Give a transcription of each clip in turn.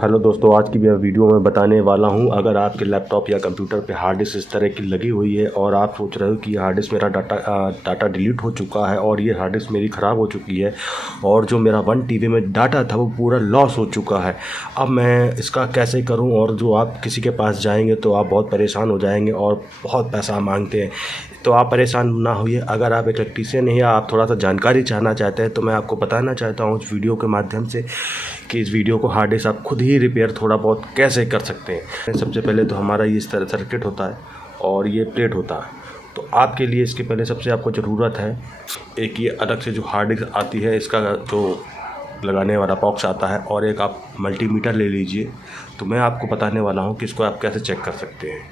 Hello दोस्तों, आज की वीडियो में बताने वाला हूं, अगर आपके लैपटॉप या कंप्यूटर पे हार्ड डिस्क इस तरह की लगी हुई है और आप सोच रहे हो कि हार्ड डिस्क मेरा डाटा डिलीट हो चुका है और ये हार्ड डिस्क मेरी ख़राब हो चुकी है और जो मेरा 1 TB में डाटा था वो पूरा लॉस हो चुका है। अब मैं इसका कैसे करूं? और जो आप किसी के पास जाएंगे तो आप बहुत परेशान हो जाएंगे और बहुत पैसा मांगते हैं। तो आप परेशान ना होइए। अगर आप इलेक्ट्रीशियन हैं या आप थोड़ा सा जानकारी चाहना चाहते हैं तो मैं आपको बताना चाहता हूँ इस वीडियो के माध्यम से कि इस वीडियो को हार्ड डिस्क आप खुद ही रिपेयर थोड़ा बहुत कैसे कर सकते हैं। सबसे पहले तो हमारा ये इस तरह सर्किट होता है और ये प्लेट होता है। तो आपके लिए इसके पहले सबसे आपको ज़रूरत है एक ये अलग से जो हार्ड डिस्क आती है, इसका जो लगाने वाला बॉक्स आता है, और एक आप मल्टीमीटर ले लीजिए। तो मैं आपको बताने वाला हूँ कि इसको आप कैसे चेक कर सकते हैं।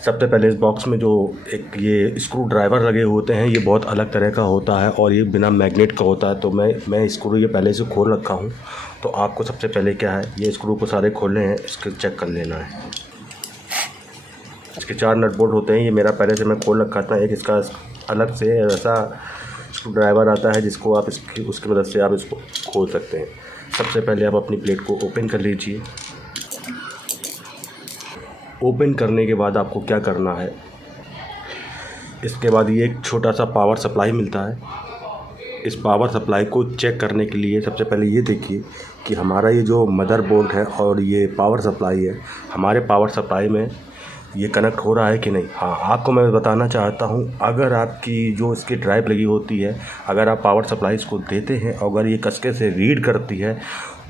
सबसे पहले इस बॉक्स में जो एक ये स्क्रू ड्राइवर लगे होते हैं, ये बहुत अलग तरह का होता है और ये बिना मैग्नेट का होता है। तो मैं स्क्रू ये पहले से खोल रखा हूँ। तो आपको सबसे पहले क्या है, ये स्क्रू को सारे खोलने हैं, इसको चेक कर लेना है। इसके 4 नट बोल्ट होते हैं, ये मेरा पहले से मैं खोल रखा था। एक इसका अलग से ऐसा स्क्रू ड्राइवर आता है जिसको आप उसकी मदद से आप इसको खोल सकते हैं। सबसे पहले आप अपनी प्लेट को ओपन कर लीजिए। ओपन करने के बाद आपको क्या करना है, इसके बाद ये एक छोटा सा पावर सप्लाई मिलता है। इस पावर सप्लाई को चेक करने के लिए सबसे पहले ये देखिए कि हमारा ये जो मदरबोर्ड है और ये पावर सप्लाई है, हमारे पावर सप्लाई में ये कनेक्ट हो रहा है कि नहीं। हाँ, आपको मैं बताना चाहता हूँ, अगर आपकी जो इसकी ड्राइव लगी होती है, अगर आप पावर सप्लाई इसको देते हैं, अगर ये कसके से रीड करती है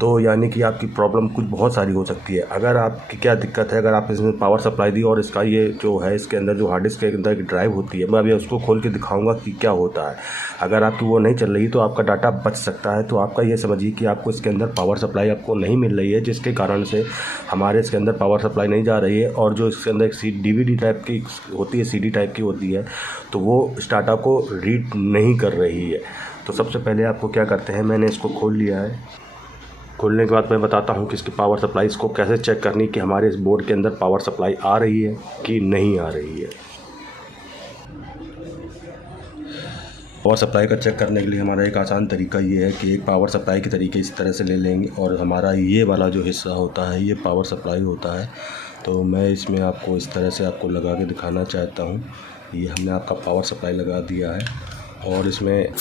तो यानी कि आपकी प्रॉब्लम कुछ बहुत सारी हो सकती है। अगर आपकी क्या दिक्कत है, अगर आप इसमें पावर सप्लाई दी और इसका ये जो है इसके अंदर जो हार्ड डिस्क के अंदर की ड्राइव होती है, मैं अभी उसको खोल के दिखाऊंगा कि क्या होता है। अगर आपकी वो नहीं चल रही तो आपका डाटा बच सकता है। तो आपका ये समझिए कि आपको इसके अंदर पावर सप्लाई आपको नहीं मिल रही है, जिसके कारण से हमारे इसके अंदर पावर सप्लाई नहीं जा रही है। और जो इसके अंदर एक DVD टाइप की होती है, CD टाइप की होती है, तो वो इस डाटा को रीड नहीं कर रही है। तो सबसे पहले आपको क्या करते हैं, मैंने इसको खोल लिया है। खोलने के बाद मैं बताता हूँ कि इसकी पावर सप्लाई इसको कैसे चेक करनी कि हमारे इस बोर्ड के अंदर पावर सप्लाई आ रही है कि नहीं आ रही है। पावर सप्लाई का चेक करने के लिए हमारा एक आसान तरीका ये है कि एक पावर सप्लाई के तरीके इस तरह से ले लेंगे और हमारा ये वाला जो हिस्सा होता है ये पावर सप्लाई होता है। तो मैं इसमें आपको इस तरह से आपको लगा के दिखाना चाहता हूँ। ये हमने आपका पावर सप्लाई लगा दिया है और इसमें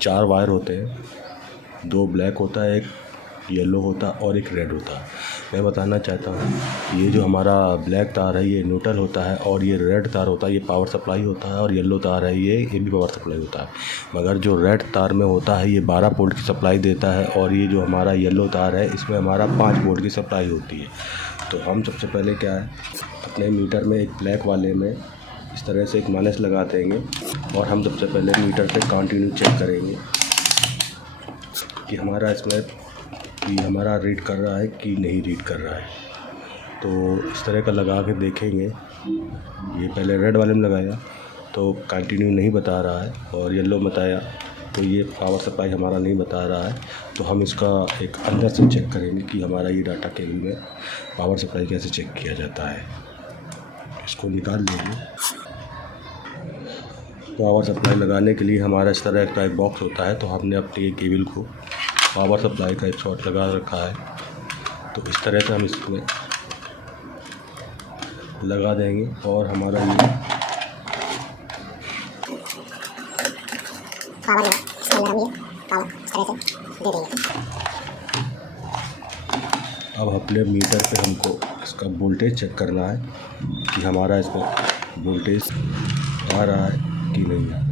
4 वायर होते हैं, 2 ब्लैक होता है, एक येलो होता है और एक रेड होता है। मैं बताना चाहता हूँ ये जो हमारा ब्लैक तार है ये न्यूट्रल होता है और ये रेड तार होता है ये पावर सप्लाई होता है और येलो तार है ये भी पावर सप्लाई होता है। मगर जो रेड तार में होता है ये 12 वोल्ट की सप्लाई देता है और ये जो हमारा येलो तार है इसमें हमारा 5 वोल्ट की सप्लाई होती है। तो हम सबसे पहले क्या है, अपने मीटर में एक ब्लैक वाले में इस तरह से एक माइनस लगा देंगे और हम सबसे पहले मीटर पे कंटिन्यू चेक करेंगे कि हमारा इसमें कि हमारा रीड कर रहा है कि नहीं रीड कर रहा है। तो इस तरह का लगा के देखेंगे। ये पहले रेड वाले में लगाया तो कंटिन्यू नहीं बता रहा है और येलो बताया तो ये पावर सप्लाई हमारा नहीं बता रहा है। तो हम इसका एक अंदर से चेक करेंगे कि हमारा ये डाटा केबल में पावर सप्लाई कैसे चेक किया जाता है। इसको निकाल लेंगे। पावर सप्लाई लगाने के लिए हमारा इस तरह का एक बॉक्स होता है। तो हमने अपने केबल को पावर सप्लाई का एक शॉर्ट लगा रखा है। तो इस तरह से हम इसमें लगा देंगे और हमारा ये पावर इसके अंदर हम ये पावर इस तरह से दे देंगे। अब अपने मीटर पे हमको इसका वोल्टेज चेक करना है कि हमारा इसमें वोल्टेज आ रहा है कि नहीं आ रहा।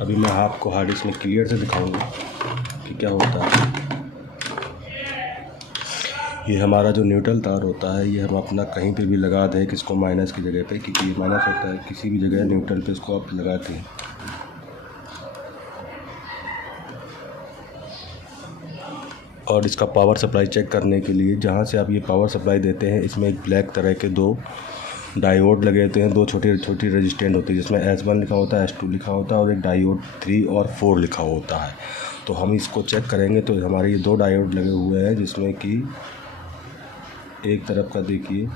अभी मैं आपको हार्ड डिस्क में क्लियर से दिखाऊंगा कि क्या होता है। ये हमारा जो न्यूट्रल तार होता है ये हम अपना कहीं पे भी लगा दें, किसको माइनस की जगह पे, क्योंकि ये माइनस होता है, किसी भी जगह न्यूट्रल पे इसको आप लगाते हैं। और इसका पावर सप्लाई चेक करने के लिए जहाँ से आप ये पावर सप्लाई देते हैं इसमें एक ब्लैक तरह के 2 डायोड लगे होते हैं, 2 छोटी छोटी रेजिस्टेंट होती है जिसमें S1 लिखा होता है, S2 लिखा होता है और एक डायोड 3 और 4 लिखा होता है। तो हम इसको चेक करेंगे तो हमारे ये 2 डायोड लगे हुए हैं जिसमें कि एक तरफ का देखिए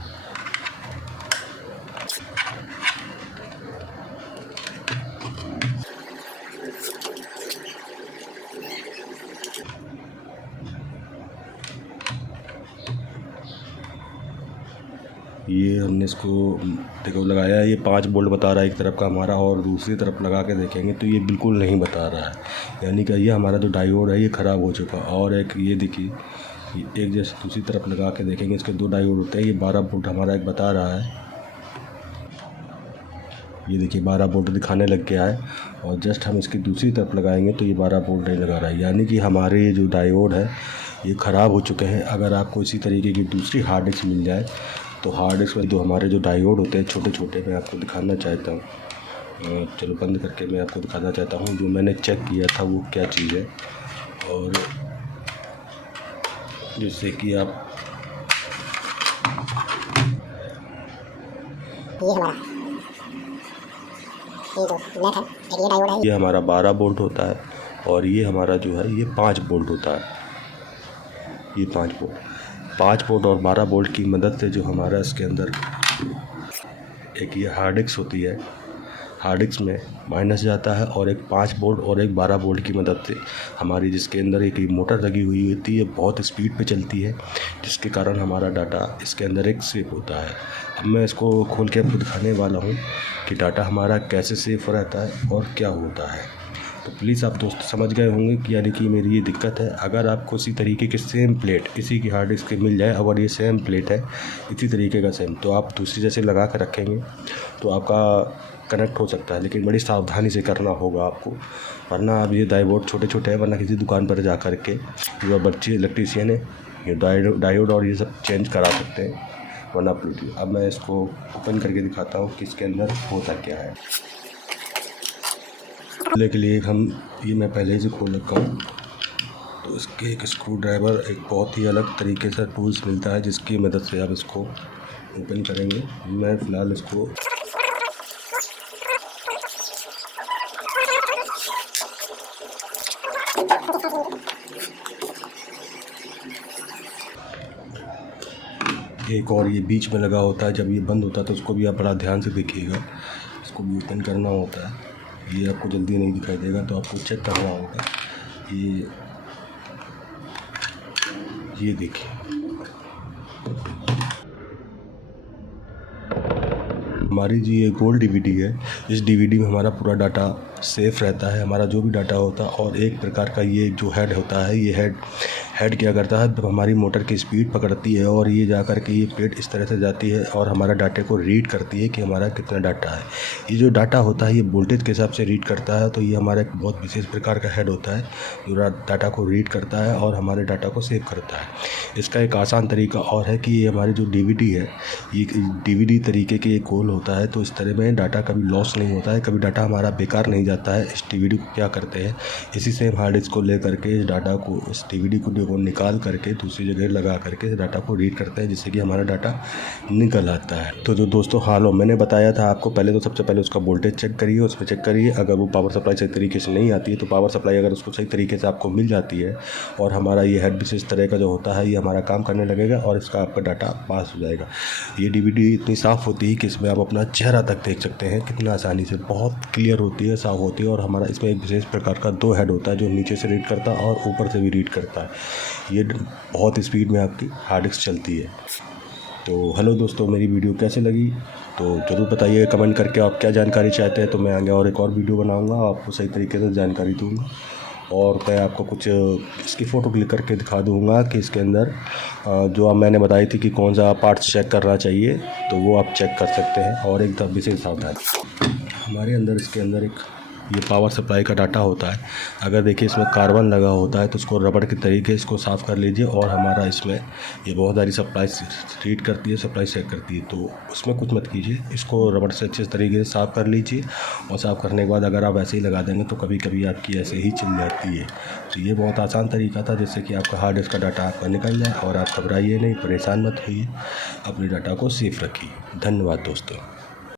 ये हमने इसको देखो लगाया है, ये 5 बोल्ट बता रहा है एक तरफ का हमारा, और दूसरी तरफ लगा के देखेंगे तो ये बिल्कुल नहीं बता रहा है, यानी कि ये हमारा जो डायोड है ये ख़राब हो चुका। और एक ये देखिए, एक जैसे दूसरी तरफ लगा के देखेंगे, इसके 2 डायोड होते हैं। ये 12 वोल्ट हमारा एक बता रहा है, ये देखिए 12 वोल्ट दिखाने लग गया है। और जस्ट हम इसकी दूसरी तरफ लगाएंगे तो ये 12 वोल्ट नहीं लगा रहा है, यानी कि हमारे जो डायोड है ये ख़राब हो चुके हैं। अगर आपको इसी तरीके की दूसरी हार्ड डिस्क मिल जाए तो हार्ड डिस्क में जो हमारे जो डायोड होते हैं छोटे छोटे, मैं आपको दिखाना चाहता हूँ। चलो बंद करके मैं आपको दिखाना चाहता हूँ जो मैंने चेक किया था वो क्या चीज़ है। और जिससे कि आप ये हमारा 12 वोल्ट होता है और ये हमारा जो है ये 5 वोल्ट होता है। ये 5 वोल्ट और 12 वोल्ट की मदद से जो हमारा इसके अंदर एक ये हार्ड डिस्क होती है, हार्ड डिस्क में माइनस जाता है, और एक 5 वोल्ट और एक 12 वोल्ट की मदद से हमारी जिसके अंदर एक मोटर लगी हुई होती है, बहुत स्पीड पे चलती है, जिसके कारण हमारा डाटा इसके अंदर एक सेव होता है। अब मैं इसको खोल के आपको दिखाने वाला हूँ कि डाटा हमारा कैसे सेफ रहता है और क्या होता है। तो प्लीज़ आप दोस्त समझ गए होंगे कि यानी कि मेरी ये दिक्कत है। अगर आपको इसी तरीके की सेम प्लेट किसी की हार्ड डिस्क मिल जाए, अगर ये सेम प्लेट है इसी तरीके का सेम, तो आप दूसरी जैसे लगा कर रखेंगे तो आपका कनेक्ट हो सकता है, लेकिन बड़ी सावधानी से करना होगा आपको, वरना आप ये डायोड छोटे छोटे हैं, वरना किसी दुकान पर जा कर के जो बच्चे इलेक्ट्रीशियन है ये डायोड और ये सब चेंज करा सकते हैं, वरना प्लीज। अब मैं इसको ओपन करके दिखाता हूँ कि इसके अंदर होता क्या है। खोलने के लिए ये मैं पहले से खोल रखा हूँ, तो इसके एक स्क्रू ड्राइवर, एक बहुत ही अलग तरीके से टूल्स मिलता है जिसकी मदद से आप इसको ओपन करेंगे। मैं फ़िलहाल इसको एक और ये बीच में लगा होता है, जब ये बंद होता है तो उसको भी आप बड़ा ध्यान से देखिएगा, इसको भी ओपन करना होता है। ये आपको जल्दी नहीं दिखाई देगा तो आपको चेक करना होगा। ये देखिए, हमारी जी ये गोल्ड डीवीडी है। इस डीवीडी में हमारा पूरा डाटा सेफ़ रहता है, हमारा जो भी डाटा होता है। और एक प्रकार का ये जो हेड होता है, ये हेड क्या करता है, हमारी मोटर की स्पीड पकड़ती है और ये जा कर के ये प्लेट इस तरह से जाती है और हमारा डाटे को रीड करती है कि हमारा कितना डाटा है। ये जो डाटा होता है ये वोल्टेज के हिसाब से रीड करता है, तो ये हमारा एक बहुत विशेष प्रकार का हेड होता है जो डाटा को रीड करता है और हमारे डाटा को सेव करता है। इसका एक आसान तरीका और है कि ये हमारी जो डीवीडी है, ये डीवीडी तरीके के एक होल होता है, तो इस तरह में डाटा कभी लॉस नहीं होता है, कभी डाटा हमारा बेकार नहीं जाता है। इस डीवीडी को क्या करते हैं, इसी सेम हार्ड डिस्क को ले करके इस डाटा को, इस डीवीडी को निकाल करके दूसरी जगह लगा करके इस डाटा को रीड करते हैं, जिससे कि हमारा डाटा निकल आता है। तो जो दोस्तों हाल मैंने बताया था आपको, पहले तो सबसे पहले उसका वोल्टेज चेक करिए, उसमें चेक करिए। अगर वो पावर सप्लाई सही तरीके से नहीं आती है तो पावर सप्लाई अगर उसको सही तरीके से आपको मिल जाती है और हमारा ये हेड विशेष तरह का जो होता है ये हमारा काम करने लगेगा और इसका आपका डाटा पास हो जाएगा। ये डीवीडी इतनी साफ़ होती है कि इसमें आप अपना चेहरा तक देख सकते हैं कितना आसानी से, बहुत क्लियर होती है, साफ़ होती है। और हमारा इसमें एक विशेष प्रकार का 2 हेड होता है जो नीचे से रीड करता है और ऊपर से भी रीड करता है। ये बहुत स्पीड में आपकी हार्ड डिस्क चलती है। तो हेलो दोस्तों, मेरी वीडियो कैसे लगी तो ज़रूर बताइए कमेंट करके आप क्या जानकारी चाहते हैं, तो मैं आगे और एक और वीडियो बनाऊंगा, आपको सही तरीके से जानकारी दूंगा। और मैं आपको कुछ इसकी फ़ोटो क्लिक करके दिखा दूंगा कि इसके अंदर जो अब मैंने बताई थी कि कौन सा पार्ट्स चेक करना चाहिए, तो वो आप चेक कर सकते हैं। और एक विशेष सावधानी, हमारे अंदर इसके अंदर एक ये पावर सप्लाई का डाटा होता है। अगर देखिए इसमें कार्बन लगा होता है तो उसको रबड़ के तरीके इसको साफ़ कर लीजिए। और हमारा इसमें ये बहुत सारी सप्लाई रीड करती है, सप्लाई चेक करती है, तो उसमें कुछ मत कीजिए, इसको रबड़ से अच्छे तरीके से साफ़ कर लीजिए। और साफ़ करने के बाद अगर आप ऐसे ही लगा देंगे तो कभी कभी आपकी ऐसे ही चल जाती है। तो ये बहुत आसान तरीका था जिससे कि आपका हार्ड डिस्क का डाटा आपका निकल जाए। और आप घबराइए नहीं, परेशान मत होइए, अपने डाटा को सेफ रखिए। धन्यवाद दोस्तों।